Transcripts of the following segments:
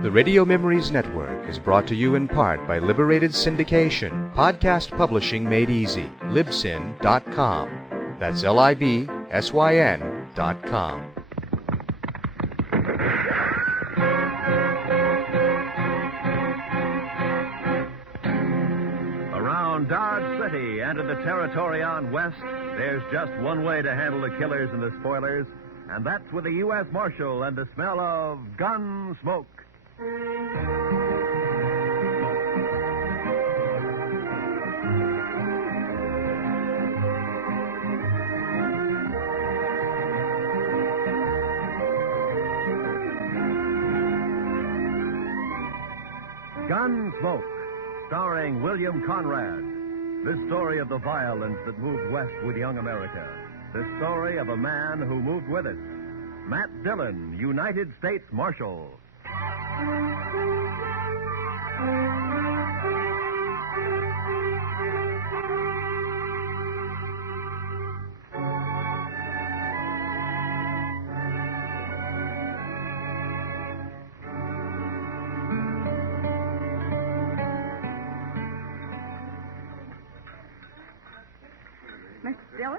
The Radio Memories Network is brought to you in part by Liberated Syndication, podcast publishing made easy, libsyn.com. That's libsyn.com. Around Dodge City and in the territory on west, there's just one way to handle the killers and the spoilers, and that's with a U.S. Marshal and the smell of Gunsmoke. Gunsmoke, starring William Conrad. This story of the violence that moved west with young America. The story of a man who moved with it. Matt Dillon, United States Marshal. Mr. Dillon,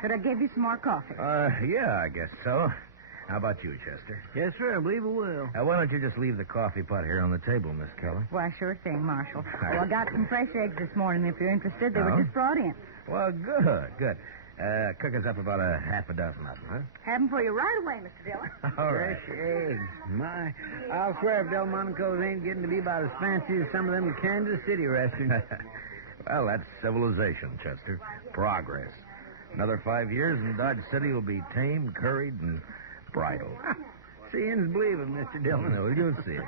could I give you some more coffee? Yeah, I guess so. How about you, Chester? Yes, sir, I believe it will. Why don't you just leave the coffee pot here on the table, Miss Keller? Why, sure thing, Marshal. Well, I got some fresh eggs this morning. If you're interested, they were just brought in. Well, good. Cook us up about a half a dozen of them, huh? Have them for you right away, Mr. Dillon. All right. Fresh eggs. My, I'll swear if Delmonico's ain't getting to be about as fancy as some of them Kansas City restaurants. Well, that's civilization, Chester. Progress. Another 5 years and Dodge City will be tamed, curried, and bridled. Seeing's believing, Mr. Dillon. No, you'll see it.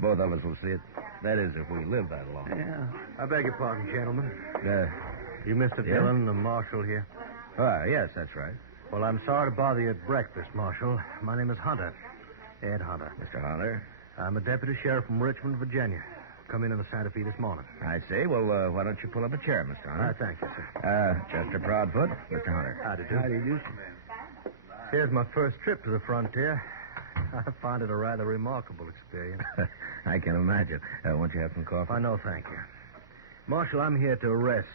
Both of us will see it. That is, if we live that long. Yeah. I beg your pardon, gentlemen. Uh, You Mr. Yeah? Dillon, the marshal here? yes, that's right. Well, I'm sorry to bother you at breakfast, Marshal. My name is Hunter. Ed Hunter. Mr. Hunter. I'm a deputy sheriff from Richmond, Virginia. Come in the Santa Fe this morning. I say, well, why don't you pull up a chair, Mr. Hunter? Thank you, sir. Chester Proudfoot, Mr. Hunter. Howdy, do. How do you do, sir? Here's my first trip to the frontier. I find it a rather remarkable experience. I can imagine. Won't you have some coffee? No, thank you. Marshal, I'm here to arrest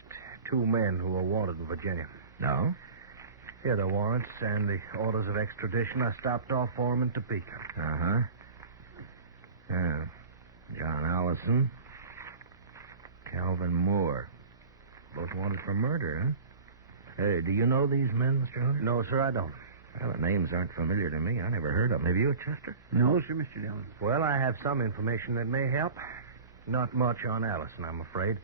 two men who are wanted in Virginia. No? Here are the warrants and the orders of extradition. I stopped off for them in Topeka. Uh-huh. John Allison, Calvin Moore. Both wanted for murder, huh? Do you know these men, Mr. Hunter? No, sir, I don't. Well, the names aren't familiar to me. I never heard of them. Have you, Chester? No, sir, Mr. Dillon. Well, I have some information that may help. Not much on Allison, I'm afraid.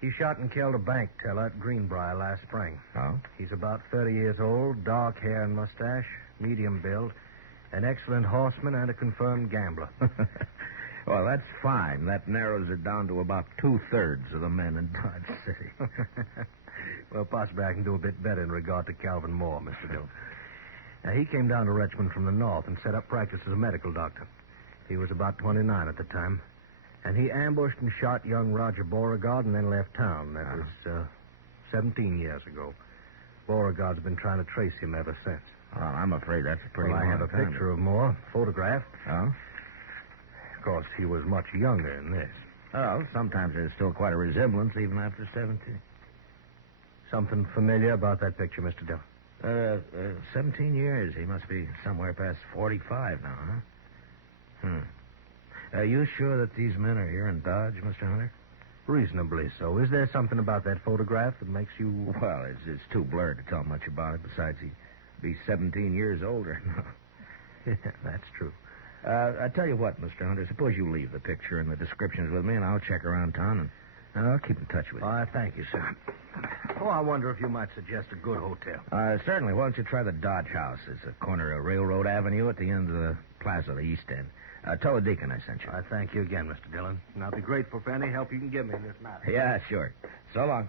He shot and killed a bank teller at Greenbrier last spring. Oh? He's about 30 years old, dark hair and mustache, medium build, an excellent horseman and a confirmed gambler. Well, that's fine. That narrows it down to about 2/3 of the men in Dodge City. Well, possibly I can do a bit better in regard to Calvin Moore, Mr. Dillon. Now, he came down to Richmond from the north and set up practice as a medical doctor. He was about 29 at the time. And he ambushed and shot young Roger Beauregard and then left town. That was 17 years ago. Beauregard's been trying to trace him ever since. Well, I'm afraid that's a pretty Well, I have a long time. picture of Moore, photographed. Oh? Of course, he was much younger than this. Well, sometimes there's still quite a resemblance, even after 17. Something familiar about that picture, Mr. Dillon? 17 years. He must be somewhere past 45 now, huh? Are you sure that these men are here in Dodge, Mr. Hunter? Reasonably so. Is there something about that photograph that makes you... Well, it's too blurred to tell much about it. Besides, he'd be 17 years older. Yeah, that's true. I tell you what, Mr. Hunter, suppose you leave the picture and the descriptions with me, and I'll check around town, and I'll keep in touch with you. Thank you, sir. Oh, I wonder if you might suggest a good hotel. Certainly. Why don't you try the Dodge House? It's a corner of Railroad Avenue at the end of the plaza, the East End. Tell the deacon I sent you. I thank you again, Mr. Dillon. And I'll be grateful for any help you can give me in this matter. Yeah, sure. So long.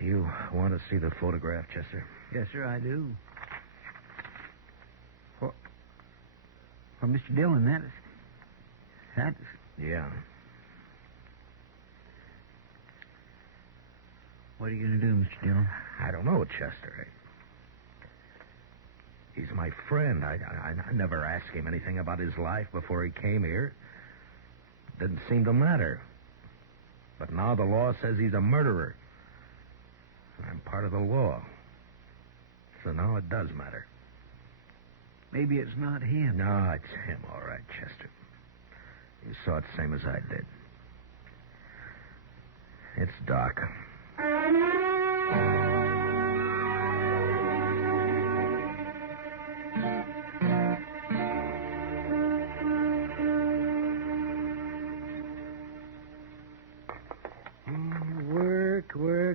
You want to see the photograph, Chester? Yes, sir, I do. Well, Mr. Dillon, that's... Yeah. What are you going to do, Mr. Dillon? I don't know, Chester. He's my friend. I never asked him anything about his life before he came here. Didn't seem to matter. But now the law says he's a murderer. I'm part of the law. So now it does matter. Maybe it's not him. No, it's him, all right, Chester. You saw it same as I did. It's Doc.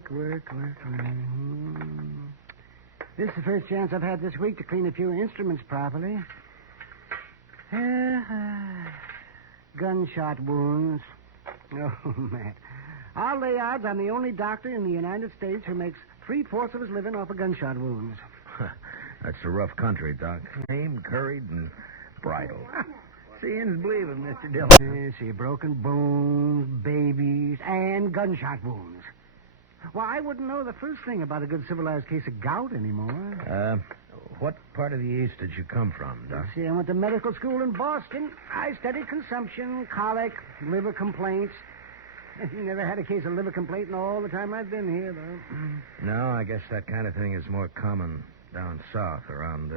Work. This is the first chance I've had this week to clean a few instruments properly. Gunshot wounds. Oh, Matt. I'll lay odds I'm the only doctor in the United States who makes 3/4 of his living off of gunshot wounds. That's a rough country, Doc. Aimed, curried, and bridled. Seeing's believing, Mr. Dillon. See, broken bones, babies, and gunshot wounds. Well, I wouldn't know the first thing about a good civilized case of gout anymore. What part of the East did you come from, Doc? See, I went to medical school in Boston. I studied consumption, colic, liver complaints. Never had a case of liver complaint in all the time I've been here, though. No, I guess that kind of thing is more common down south, around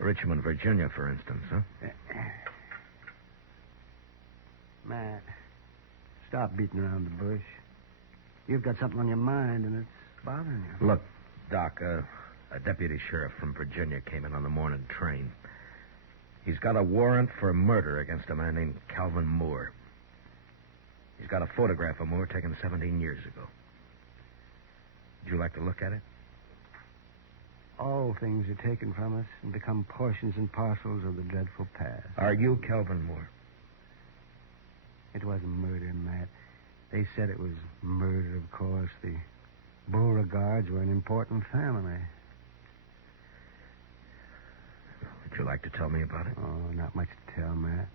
Richmond, Virginia, for instance, huh? Matt, stop beating around the bush. You've got something on your mind, and it's bothering you. Look, Doc, a deputy sheriff from Virginia came in on the morning train. He's got a warrant for murder against a man named Calvin Moore. He's got a photograph of Moore taken 17 years ago. Would you like to look at it? All things are taken from us and become portions and parcels of the dreadful past. Are you Calvin Moore? It wasn't murder, Matt. They said it was murder, of course. The Beauregards were an important family. Would you like to tell me about it? Oh, not much to tell, Matt.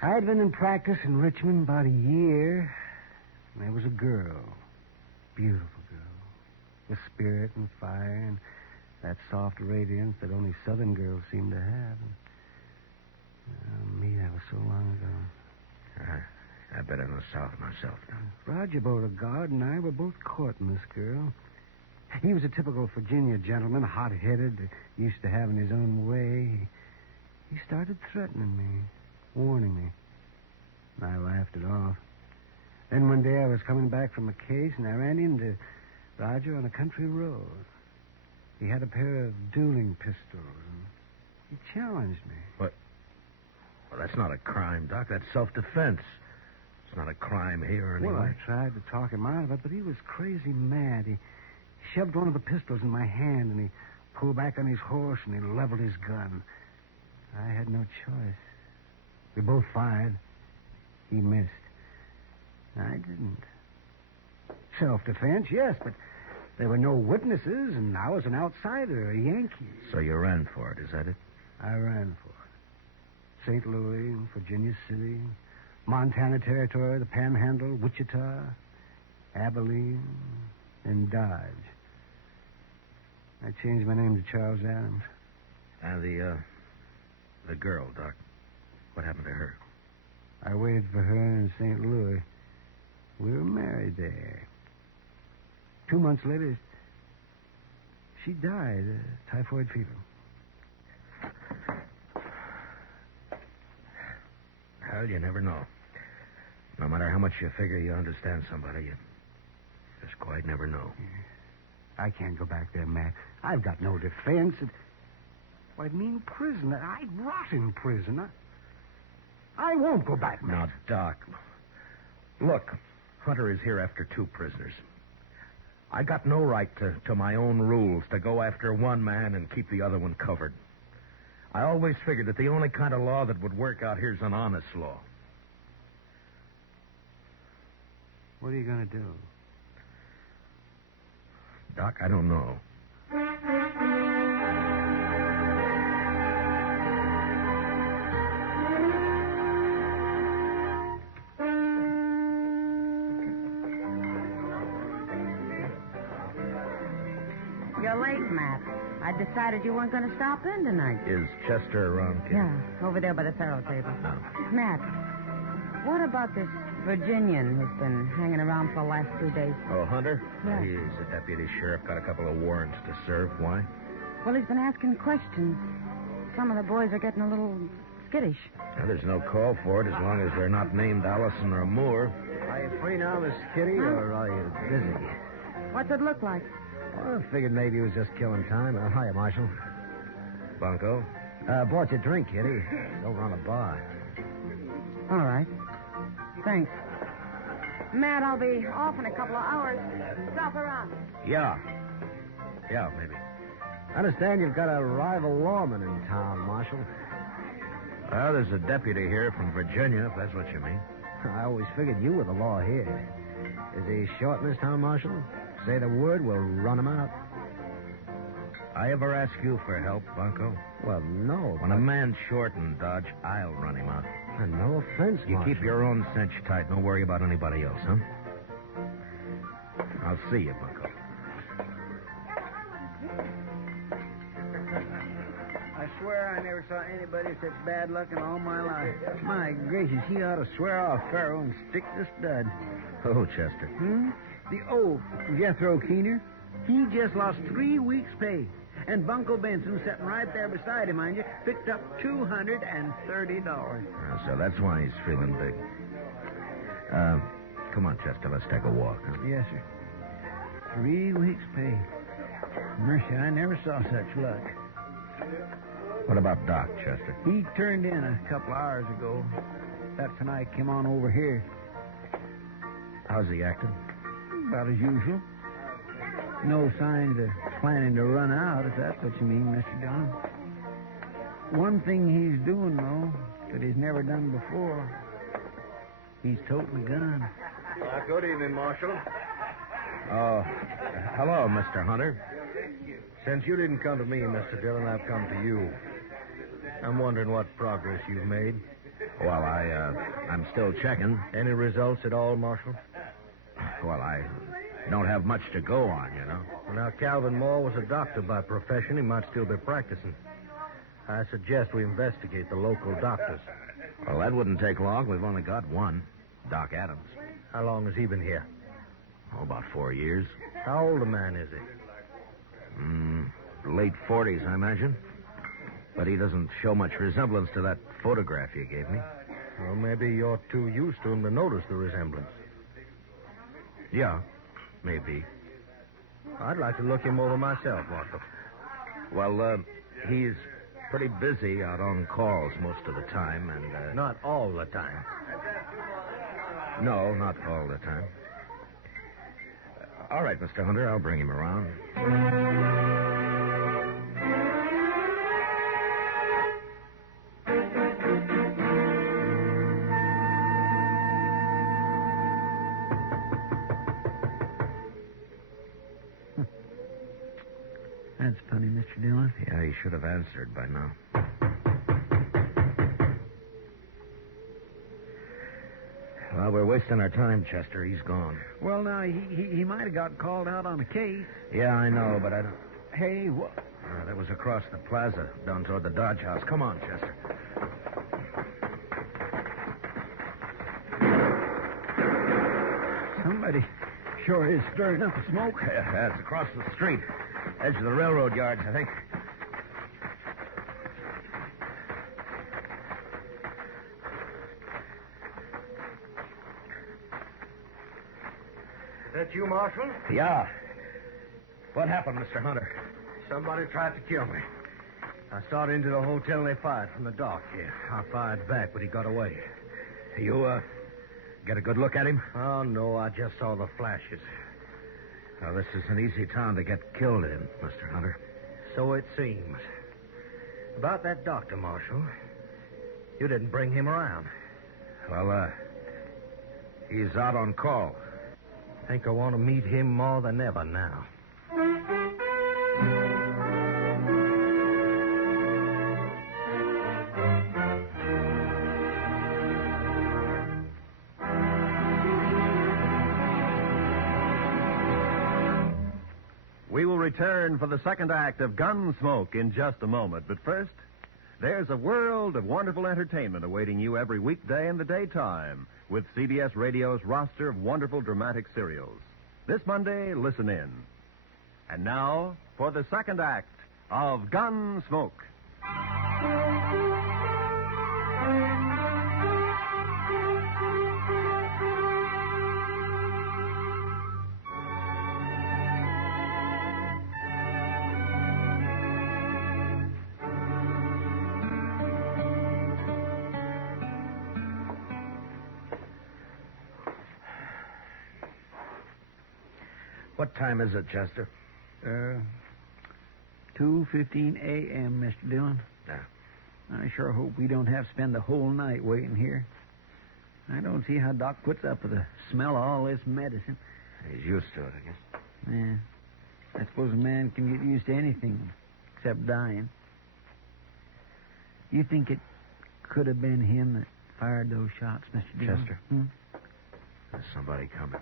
I'd been in practice in Richmond about a year, and there was a girl. Beautiful girl. With spirit and fire and that soft radiance that only Southern girls seem to have. Me, that was so long ago. I bet in the South myself. Roger Beauregard and I were both courting this girl. He was a typical Virginia gentleman, hot-headed, used to having his own way. He started threatening me, warning me. And I laughed it off. Then one day I was coming back from a case, and I ran into Roger on a country road. He had a pair of dueling pistols, and he challenged me. What? Well, that's not a crime, Doc. That's self-defense. It's not a crime here anyway. Well, I tried to talk him out of it, but he was crazy mad. He shoved one of the pistols in my hand, and he pulled back on his horse, and he leveled his gun. I had no choice. We both fired. He missed. I didn't. Self-defense, yes, but there were no witnesses, and I was an outsider, a Yankee. So you ran for it, is that it? I ran for it. St. Louis, Virginia City, Montana Territory, the Panhandle, Wichita, Abilene, and Dodge. I changed my name to Charles Adams. And the girl, Doc. What happened to her? I waited for her in St. Louis. We were married there. 2 months later, she died of typhoid fever. Well, you never know. No matter how much you figure you understand somebody, you just quite never know. I can't go back there, Matt. I've got no defense. Well, I mean prison. I'd rot in prison. I won't go back, Matt. Now, Doc, look, Hunter is here after 2 prisoners. I got no right to my own rules, to go after one man and keep the other one covered. I always figured that the only kind of law that would work out here is an honest law. What are you going to do? Doc, I don't know. You're late, Matt. I decided you weren't going to stop in tonight. Is Chester around, Kitty? Yeah, over there by the faro table. No. Matt, what about this Virginian who's been hanging around for the last 2 days? Oh, Hunter? Yeah. He's a deputy sheriff, got a couple of warrants to serve. Why? Well, he's been asking questions. Some of the boys are getting a little skittish. Well, there's no call for it as long as they're not named Allison or Moore. Are you free now, Miss Kitty, or are you busy? What's it look like? Well, I figured maybe he was just killing time. Hiya, Marshal. Bunko? Bought you a drink, Kitty. Over on the bar. All right. Thanks. Matt, I'll be off in a couple of hours. Stop around. Yeah. Yeah, maybe. I understand you've got a rival lawman in town, Marshal. Well, there's a deputy here from Virginia, if that's what you mean. I always figured you were the law here. Is he short in this town, Marshal? Say the word, we'll run him out. I ever ask you for help, Bunko? Well, no. When a man's short in Dodge, I'll run him out. No offense, You Marshal. keep your own cinch tight. Don't worry about anybody else, huh? I'll see you, Bunko. I swear I never saw anybody such bad luck in all my life. My gracious, he ought to swear off Pharaoh and stick the stud. Oh, Chester. The old Jethro Keener, he just lost 3 weeks' pay. And Bunko Benson, sitting right there beside him, mind you, picked up $230. So that's why he's feeling big. Come on, Chester, let's take a walk. Huh? Yes, sir. 3 weeks' pay. Mercy, I never saw such luck. What about Doc, Chester? He turned in a couple hours ago. That's when I came on over here. How's he acting? About as usual. No signs of planning to run out, if that's what you mean, Mr. Dillon. One thing he's doing, though, that he's never done before. He's toting a gun. Good evening, Marshal. Oh, hello, Mr. Hunter. Since you didn't come to me, Mr. Dillon, I've come to you. I'm wondering what progress you've made. Well, I'm still checking. Any results at all, Marshal? Well, I don't have much to go on, you know. Now, Calvin Moore was a doctor by profession. He might still be practicing. I suggest we investigate the local doctors. Well, that wouldn't take long. We've only got one, Doc Adams. How long has he been here? Oh, about 4 years. How old a man is he? Late 40s, I imagine. But he doesn't show much resemblance to that photograph you gave me. Well, maybe you're too used to him to notice the resemblance. Yeah, maybe. I'd like to look him over myself, Marshal. Well, he's pretty busy out on calls most of the time, and... Not all the time. No, not all the time. All right, Mr. Hunter, I'll bring him around. That's funny, Mr. Dillon. Yeah, he should have answered by now. Well, we're wasting our time, Chester. He's gone. Well, now, he might have got called out on a case. Yeah, I know, but I don't... Hey, what? That was across the plaza, down toward the Dodge House. Come on, Chester. Somebody sure is stirring up the smoke. Yeah, it's across the street. Edge of the railroad yards, I think. Is that you, Marshal? Yeah. What happened, Mr. Hunter? Somebody tried to kill me. I started into the hotel and they fired from the dock here. I fired back, but he got away. You, get a good look at him? Oh, no, I just saw the flashes. Well, this is an easy town to get killed in, Mr. Hunter. So it seems. About that doctor, Marshal. You didn't bring him around. Well, he's out on call. Think I want to meet him more than ever now. We will return for the second act of Gunsmoke in just a moment. But first, there's a world of wonderful entertainment awaiting you every weekday in the daytime with CBS Radio's roster of wonderful dramatic serials. This Monday, listen in. And now, for the second act of Gunsmoke. What time is it, Chester? 2:15 a.m., Mr. Dillon. Yeah. I sure hope we don't have to spend the whole night waiting here. I don't see how Doc puts up with the smell of all this medicine. He's used to it, I guess. Yeah. I suppose a man can get used to anything except dying. You think it could have been him that fired those shots, Mr. Dillon? Chester? There's somebody coming.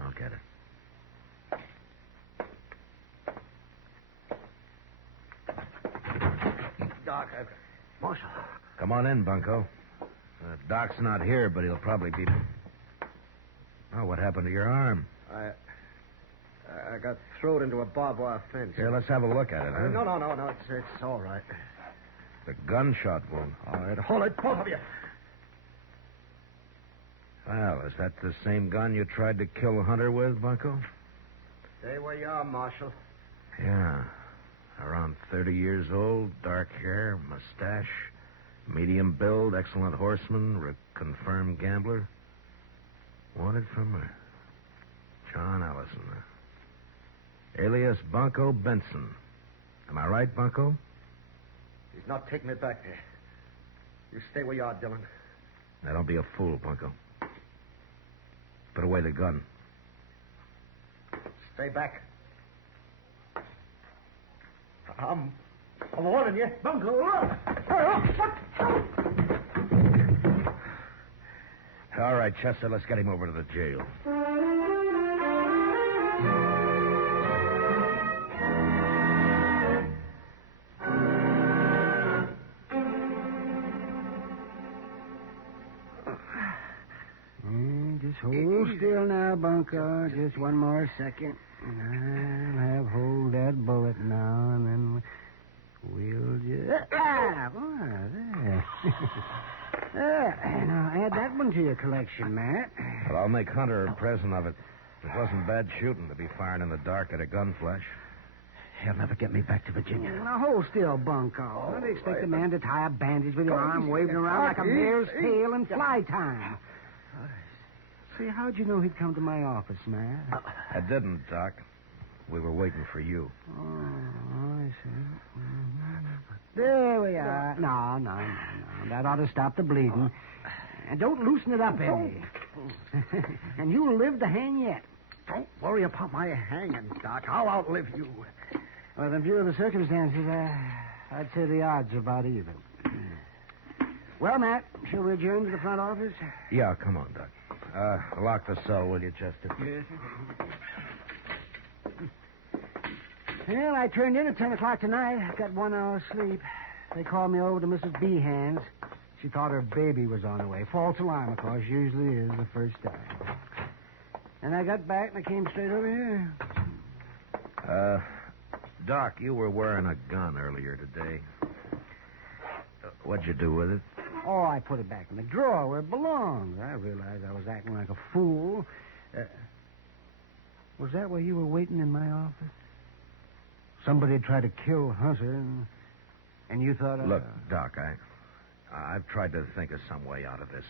I'll get it. Doc, Marshal. Come on in, Bunko. Doc's not here, but he'll probably be... Oh, what happened to your arm? I got thrown into a barbed wire fence. Here, let's have a look at it, huh? No. It's all right. The gunshot wound. All right, hold it, both of you. Well, is that the same gun you tried to kill Hunter with, Bunko? Stay where you are, Marshal. Yeah. Around 30 years old, dark hair, mustache, medium build, excellent horseman, confirmed gambler. Wanted for murder. John Allison. Alias Bunko Benson. Am I right, Bunko? He's not taking me back there. You stay where you are, Dillon. Now, don't be a fool, Bunko. Put away the gun. Stay back. I'm warning you. Bunko, look! All right, Chester, let's get him over to the jail. Just hold still now, Bunko. Just one more second. I'll have hold that bullet now, and then we'll just... there. Now, add that one to your collection, Matt. Well, I'll make Hunter a present of it. It wasn't bad shooting to be firing in the dark at a gun flash. He'll never get me back to Virginia. Now, hold still, Bunko. Don't expect a man to tie a bandage with your arm waving around like a mare's tail in fly time. Say, how'd you know he'd come to my office, Matt? I didn't, Doc. We were waiting for you. Oh, I see. Mm-hmm. There we are. No. That ought to stop the bleeding. And don't loosen it up any. And you'll live to hang yet. Don't worry about my hanging, Doc. I'll outlive you. Well, in view of the circumstances, I'd say the odds are about even. Well, Matt, shall we adjourn to the front office? Yeah, come on, Doc. Lock the cell, will you, Chester? Yes, sir. Well, I turned in at 10 o'clock tonight. I got 1 hour's sleep. They called me over to Mrs. Behan's. She thought her baby was on the way. False alarm, of course. Usually is the first time. And I got back and I came straight over here. Doc, you were wearing a gun earlier today. What'd you do with it? Oh, I put it back in the drawer where it belongs. I realized I was acting like a fool. Was that why you were waiting in my office? Somebody had tried to kill Hunter, and you thought... Look, Doc, I've tried to think of some way out of this.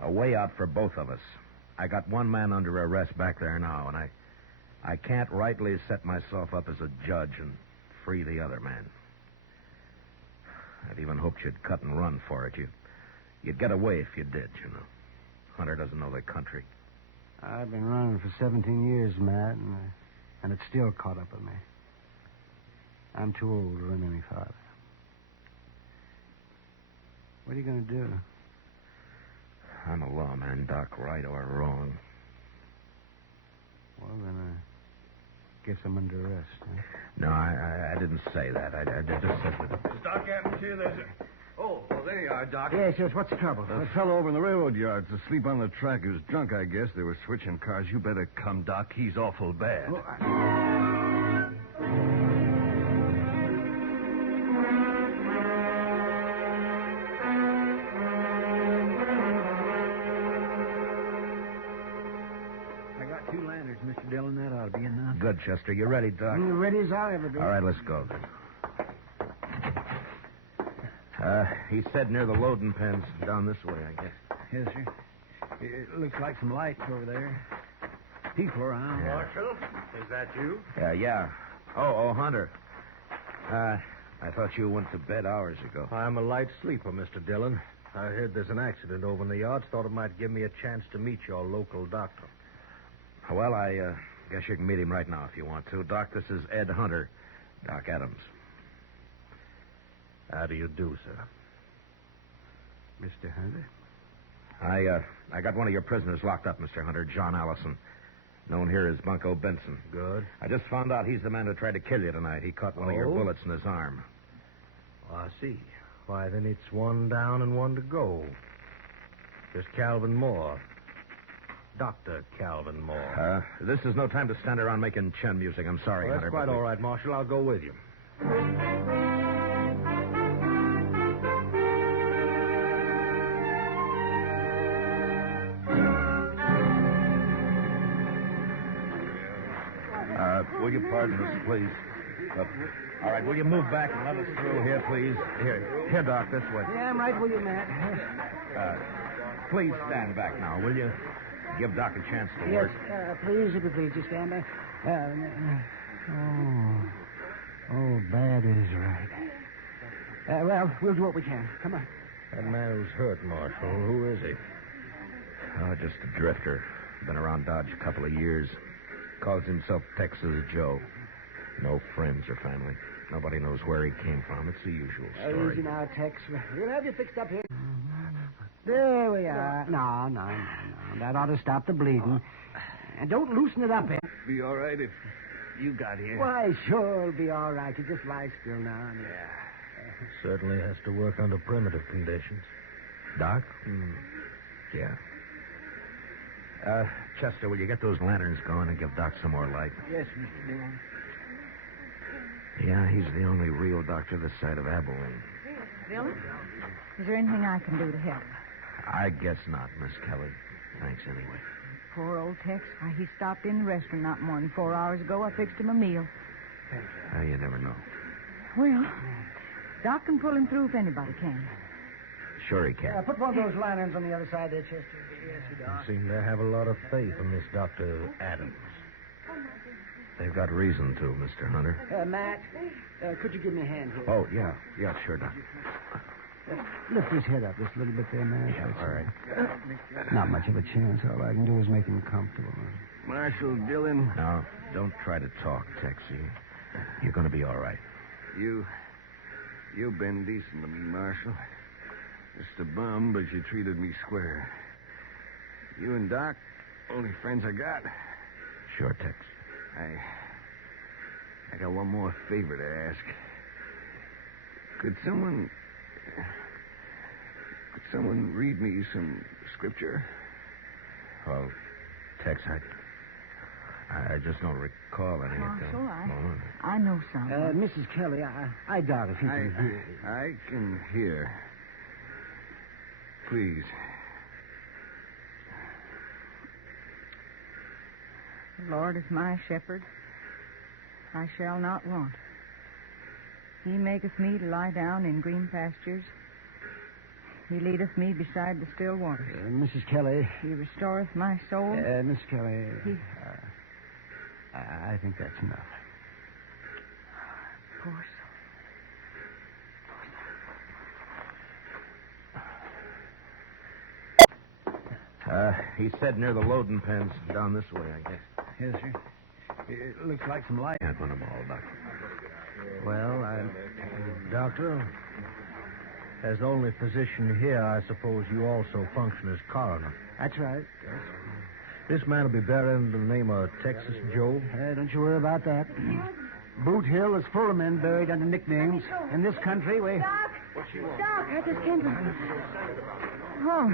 A way out for both of us. I got one man under arrest back there now, and I can't rightly set myself up as a judge and free the other man. I'd even hoped you'd cut and run for it. You'd get away if you did, you know. Hunter doesn't know the country. I've been running for 17 years, Matt, and it's still caught up with me. I'm too old to run any farther. What are you going to do? I'm a lawman, Doc, right or wrong. Well, then, I guess I'm under arrest, huh? No, I didn't say that. I just said that. Doc Adams here, there's a... Oh, well, there you are, Doc. Yes, what's the trouble? A fellow over in the railroad yards asleep on the track. He was drunk, I guess. They were switching cars. You better come, Doc. He's awful bad. I got 2 lanterns, Mr. Dillon. That ought to be enough. Good, Chester. You ready, Doc? You ready as I'll ever be. All right, let's go then. He said near the loading pens down this way, I guess. Yes, sir. It looks like some lights over there. People around. Marshal, is that you? Yeah. Oh, Hunter. I thought you went to bed hours ago. I'm a light sleeper, Mr. Dillon. I heard there's an accident over in the yards. Thought it might give me a chance to meet your local doctor. Well, I guess you can meet him right now if you want to. Doc, this is Ed Hunter, Doc Adams. How do you do, sir? Mr. Hunter? I got one of your prisoners locked up, Mr. Hunter, John Allison, known here as Bunko Benson. Good. I just found out he's the man who tried to kill you tonight. He caught one of your Oh? bullets in his arm. Oh, I see. Why, then it's one down and one to go. There's Calvin Moore. Dr. Calvin Moore. This is no time to stand around making chin music. I'm sorry, Well, Hunter. that's quite but all right, Marshal. I'll go with you. Will you pardon us, please? All right, will you move back and let us through here, please? Here, Doc, this way. Yeah, I'm right with you, Matt. Please stand back now, will you? Give Doc a chance to Yes, work. please, if you please, just stand back. Bad is right. Well, we'll do what we can. Come on. That man who's hurt, Marshal, who is he? Oh, just a drifter. Been around Dodge a couple of years. Calls himself Texas Joe. No friends or family. Nobody knows where he came from. It's the usual story. Easy now, Tex. We'll have you fixed up here. There we are. No. That ought to stop the bleeding. And don't loosen it up, Ed. Be all right if you got here. Why, sure, it'll be all right. You just lie still now. Certainly has to work under primitive conditions. Doc? Yeah. Chester, will you get those lanterns going and give Doc some more light? Yes, Mr. Dillon. Yeah, he's the only real doctor this side of Abilene. Dillon? Is there anything I can do to help? I guess not, Miss Kelly. Thanks anyway. Poor old Tex. Why, he stopped in the restaurant not more than 4 hours ago. I fixed him a meal. You never know. Well, Doc can pull him through if anybody can. Sure he can. Put one of those lanterns on the other side there, Chester. Yes, you You seem to have a lot of faith in this Dr. Adams. They've got reason to, Mr. Hunter. Matt, could you give me a hand here? Oh, yeah. Yeah, sure, Doc. Lift his head up just a little bit there, Matt. Yeah, all right. Not much of a chance. All I can do is make him comfortable. Marshal Dillon, Now, don't try to talk, Texie. You're going to be all right. you've been decent to me, Marshal. Just a bum, but you treated me square. You and Doc, only friends I got. Sure, Tex. I got one more favor to ask. Could someone read me some scripture? Well, Tex, I just don't recall any. Marshal, I know some. Mrs. Kelly, I doubt if you can hear. I can hear. Please. The Lord is my shepherd. I shall not want. He maketh me to lie down in green pastures. He leadeth me beside the still waters. Mrs. Kelly. He restoreth my soul. Miss Kelly. I think that's enough. Poor soul. He said near the loading pens down this way, I guess. Yes, sir. It looks like some light. Can't run them all, Doc. Well, Doctor, As the only physician here, I suppose you also function as coroner. That's right. This man will be buried in the name of Texas Joe. Don't you worry about that. Boot Hill is full of men buried under nicknames. In this country, we... Doc! Doc, I just came to... Oh.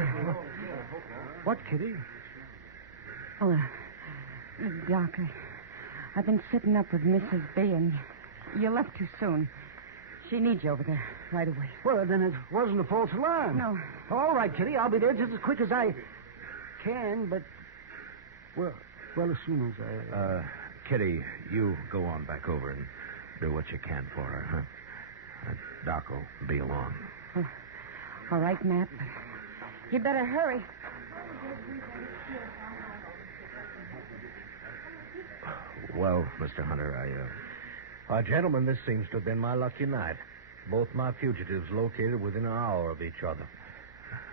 What, Kitty? Oh, Doc, I've been sitting up with Mrs. B, and you left too soon. She needs you over there right away. Well, then it wasn't a false alarm. No. All right, Kitty, I'll be there just as quick as I can, but... Well, as soon as I... Kitty, you go on back over and do what you can for her, huh? Doc will be along. All right, Matt. You better hurry. Well, Mr. Hunter, Gentlemen, this seems to have been my lucky night. Both my fugitives located within an hour of each other.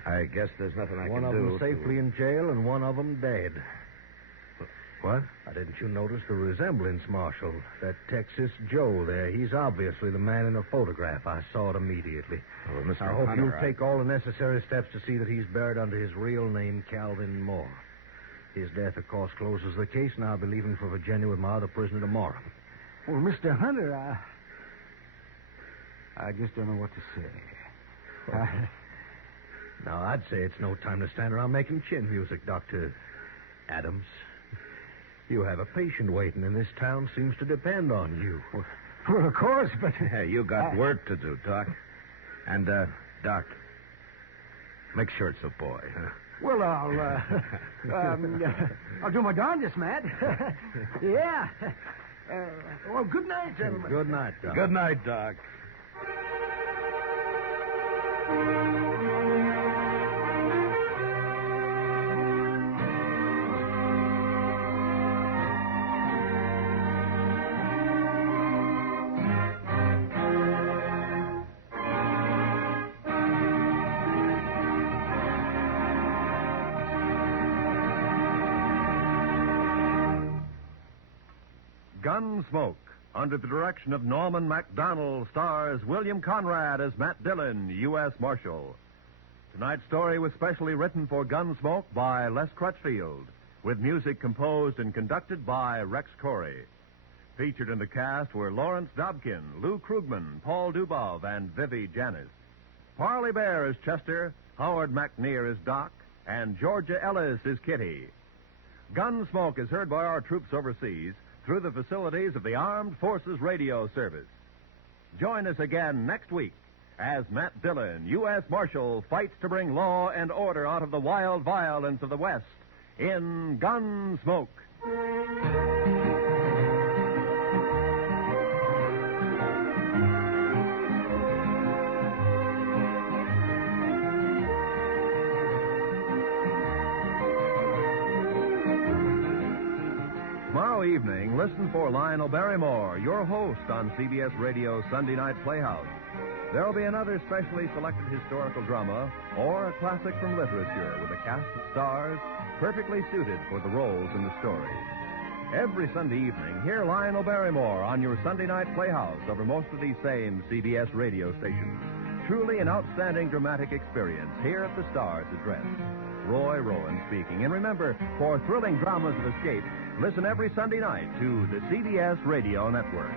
I guess there's nothing I One can of do. them safely in jail and one of them dead. What? Didn't you notice the resemblance, Marshal? That Texas Joe there, he's obviously the man in the photograph. I saw it immediately. Well, Mr. I hope Hunter, you'll take all the necessary steps to see that he's buried under his real name, Calvin Moore. His death, of course, closes the case, and I'll be leaving for Virginia with my other prisoner tomorrow. Well, Mr. Hunter, I just don't know what to say. Now, I'd say it's no time to stand around making chin music, Dr. Adams. You have a patient waiting, and this town seems to depend on you. Well, of course, but... Hey, you got work to do, Doc. And, Doc, make sure it's a boy, huh? Well, I'll do my darndest, Matt. Yeah. Well, good night, gentlemen. Good night, Doc. Good night, Doc. Gunsmoke, under the direction of Norman MacDonald, stars William Conrad as Matt Dillon, U.S. Marshal. Tonight's story was specially written for Gunsmoke by Les Crutchfield, with music composed and conducted by Rex Corey. Featured in the cast were Lawrence Dobkin, Lou Krugman, Paul Dubov, and Vivi Janis. Parley Bear is Chester, Howard McNear is Doc, and Georgia Ellis is Kitty. Gunsmoke is heard by our troops overseas through the facilities of the Armed Forces Radio Service. Join us again next week as Matt Dillon, U.S. Marshal, fights to bring law and order out of the wild violence of the West in Gunsmoke. Tomorrow evening, listen for Lionel Barrymore, your host on CBS Radio's Sunday Night Playhouse. There'll be another specially selected historical drama or a classic from literature with a cast of stars perfectly suited for the roles in the story. Every Sunday evening, hear Lionel Barrymore on your Sunday Night Playhouse over most of these same CBS radio stations. Truly an outstanding dramatic experience here at the Star's address. Roy Rowan speaking. And remember, for thrilling dramas of escape, listen every Sunday night to the CBS Radio Network.